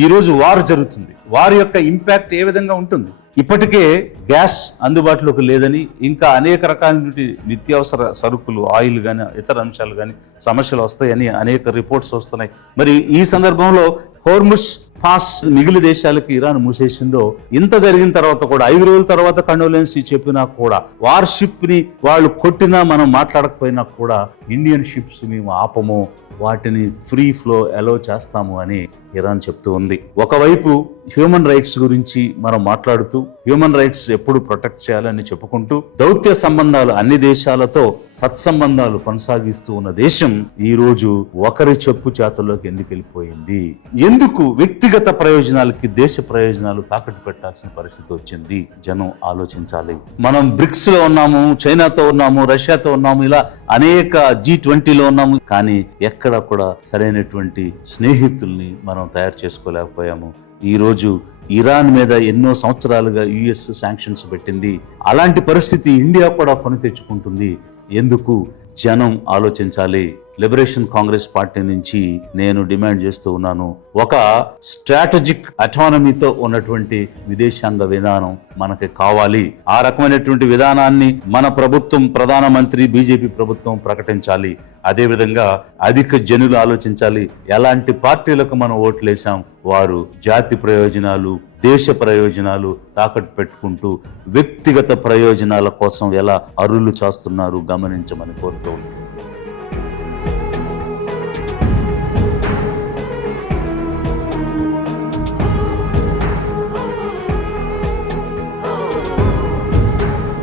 ఈరోజు వార్ జరుగుతుంది. వారి యొక్క ఇంపాక్ట్ ఏ విధంగా ఉంటుంది? ఇప్పటికే గ్యాస్ అందుబాటులోకి లేదని, ఇంకా అనేక రకాల నిత్యావసర సరుకులు, ఆయిల్ కానీ ఇతర అంశాలు కానీ సమస్యలు వస్తాయని అనేక రిపోర్ట్స్ వస్తున్నాయి. మరి ఈ సందర్భంలో హోర్ముజ్ పాస్ మిగిలి దేశాలకి ఇరాన్ మూసేసిందో, ఇంత జరిగిన తర్వాత కూడా 5 రోజుల తర్వాత కండోలెన్స్ చెప్పినా కూడా, వార్షిప్ ని వాళ్ళు కొట్టినా మనం మాట్లాడకపోయినా కూడా ఇండియన్ షిప్స్ మేము ఆపము, వాటిని ఫ్రీ ఫ్లో అలో చేస్తాము అని ఇరాన్ చెప్తూ ఉంది. ఒకవైపు హ్యూమన్ రైట్స్ గురించి మనం మాట్లాడుతూ, హ్యూమన్ రైట్స్ ఎప్పుడు ప్రొటెక్ట్ చేయాలని చెప్పుకుంటూ, దౌత్య సంబంధాలు అన్ని దేశాలతో సత్సంబంధాలు కొనసాగిస్తూ ఉన్న దేశం ఈ రోజు ఒకరి చెప్పు చేతల్లోకి ఎందుకు వెళ్ళిపోయింది? ఎందుకు వ్యక్తిగత ప్రయోజనాలకి దేశ ప్రయోజనాలు తాకట్టు పెట్టాల్సిన పరిస్థితి వచ్చింది? జనం ఆలోచించాలి. మనం బ్రిక్స్ లో ఉన్నాము, చైనాతో ఉన్నాము, రష్యాతో ఉన్నాము, ఇలా అనేక G20లో ఉన్నాము, కానీ ఎక్కడ కూడా సరైనటువంటి స్నేహితుల్ని మనం తయారు చేసుకోలేకపోయాము. ఈ రోజు ఇరాన్ మీద ఎన్నో సంవత్సరాలుగా US శాంక్షన్స్ పెట్టింది. అలాంటి పరిస్థితి ఇండియా కూడా కొని తెచ్చుకుంటుంది. ఎందుకు? జనం ఆలోచించాలి. లిబరేషన్ కాంగ్రెస్ పార్టీ నుంచి నేను డిమాండ్ చేస్తూ ఉన్నాను, ఒక స్ట్రాటజిక్ అటానమీతో ఉన్నటువంటి విదేశాంగ విధానం మనకి కావాలి. ఆ రకమైనటువంటి విధానాన్ని మన ప్రభుత్వం, ప్రధానమంత్రి, బీజేపీ ప్రభుత్వం ప్రకటించాలి. అదేవిధంగా అధిక జనులు ఆలోచించాలి. ఎలాంటి పార్టీలకు మనం ఓట్లేసాం, వారు జాతి ప్రయోజనాలు, దేశ ప్రయోజనాలు తాకట్టు పెట్టుకుంటూ వ్యక్తిగత ప్రయోజనాల కోసం ఎలా అరులు చేస్తున్నారు గమనించమని కోరుతూ